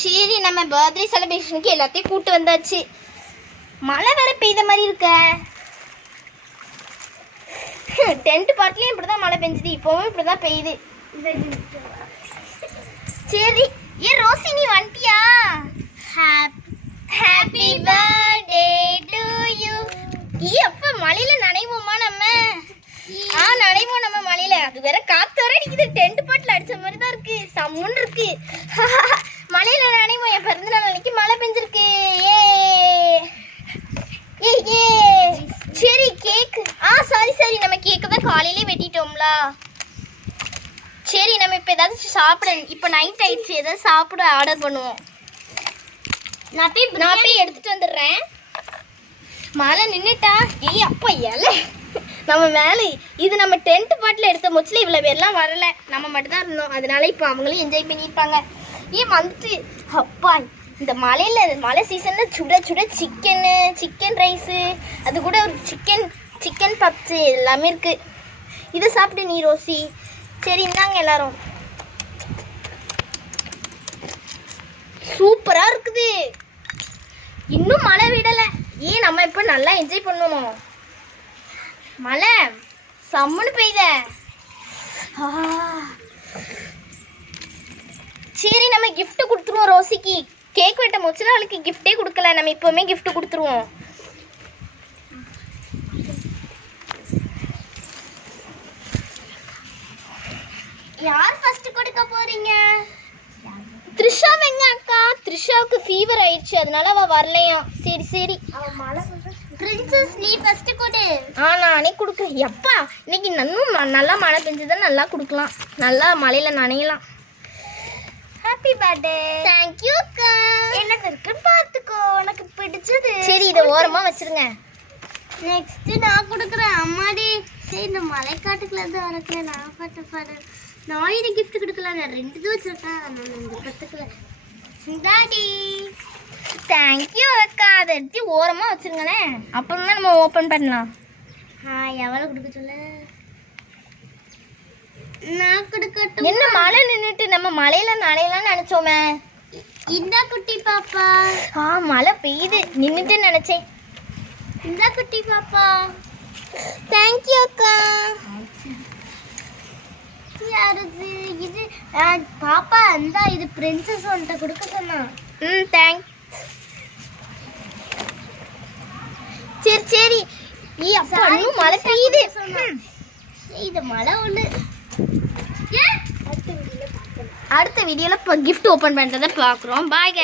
சரி நம்ம பர்த்டே செலிப்ரேஷனுக்கு எல்லாத்தையும் கூட்டு வந்தாச்சு. மழை வேற பெய்த மாதிரி இருக்க. டென்ட் பார்ட்லயும் இப்படிதான் மழை பெஞ்சுது, இப்பவும் இப்படிதான் பெய்யுது. சரி ஏ ரோசி நீ வந்துட்டியா? Happy birthday to you. அப்ப மழையில நனைவோமா நம்ம? நனைவோம் நம்ம மழையில. அது வேற காத்து வர அடிக்குது, டென்ட் பாட்டில் அடிச்ச மாதிரி தான் இருக்கு, சம்முன்னு இருக்கு. மழையில நனைவோம். என் பிறந்த நாள் அன்னைக்கு மழை பெஞ்சிருக்கு. ஏ ஏ சரி கேக். சரி நம்ம கேக்கு தான் காலையிலே வெட்டிட்டோம்ல. சரி நம்ம இப்போ ஏதாவது சாப்பிட, இப்போ நைட் ஆயிடுச்சு, ஏதாவது சாப்பிட ஆர்டர் பண்ணுவோம். நான் போய் எடுத்துட்டு வந்துடுறேன். மழை நின்றுட்டா. அப்பா இலை நம்ம மேலே இது நம்ம டென்ட் பாட்டில் எடுத்த முச்சில் இவ்வளோ பேர்லாம் வரல, நம்ம மட்டும்தான் இருந்தோம். அதனால இப்போ அவங்களும் என்ஜாய் பண்ணியிருப்பாங்க. வந்துட்டு அப்பா இந்த மழை சீசனில் சுட சுட சிக்கன் ரைஸு, அது கூட ஒரு சிக்கன் பப்ஸு எல்லாமே இருக்குது. இதை சாப்பிட்டு நீ ரோசி. சரி இந்தாங்க எல்லாரும். சூப்பராக இருக்குது. இன்னும் மழை விடலை. நம்ம இப்போ நல்லா என்ஜாய் பண்ணுவோம். மழை சம்மனு பெய்த. சரி நம்ம கிஃப்ட் கொடுத்துருவோம் ரோசிக்கு. கேக் வெட்ட முச்சுல அவளுக்கு கிஃப்டே கொடுக்கல, நம்ம இப்போவுமே கிஃப்ட் கொடுத்துருவோம். யார் ஃபர்ஸ்ட் கொடுக்க போறீங்க? த்ரிஷா வெங்க அக்கா. த்ரிஷாவுக்கு ஃபீவர் ஆயிடுச்சு, அதனால அவ வரலையா. சரி பிரின்சஸ் நீ ஃபர்ஸ்ட் கொடு. நானே கொடுக்குறேன். எப்பா இன்னைக்கு நல்லா மழை பெஞ்சது, நல்லா கொடுக்கலாம், நல்லா மழையில நனையலாம். Happy birthday. தேங்க் யூ அக்கா. எனக்கு இருக்குன்னு பார்த்துக்கோ, உனக்கு பிடிச்சது. சரி இதை ஓரமா வச்சிருங்க. நெக்ஸ்ட் நான் கொடுக்குறேன். அம்மாடி சரி இந்த மலைக்காட்டுக்குள்ள இருந்து வரக்குல நான் பாட்டு நான் இது கிஃப்ட் கொடுக்கலாம். நான் 2 இது வச்சிருக்கேன், நான் இந்த பத்துக்குள்ள. டாடி தேங்க்யூ அக்கா. அதை எடுத்து ஓரமாக வச்சுருங்கண்ணே, அப்புறம் தான் நம்ம ஓப்பன் பண்ணலாம். எவ்வளோ கொடுக்க சொல்ல? நான் கொடுக்கட்டும். என்ன மழை நின்றுட்டு நம்ம மழையில நனையலாம்னு நினச்சோமே. இந்த குட்டி பாப்பா. மழை பெய்யுது, நின்றுட்டு நினச்சேன். இந்த குட்டி பாப்பா. தேங்க்யூ அக்கா. யாருது இது? பாப்பா அந்த இது பிரின்சஸ் வந்துட்ட கொடுக்க சொன்னா. தேங்க்ஸ். சரி அப்பா இன்னும் மழை பெய்யுது. இது மழை ஒண்ணு. அடுத்த வீடியோல கிஃப்ட் ஓபன் பண்றதை பார்க்குறோம். பாய்.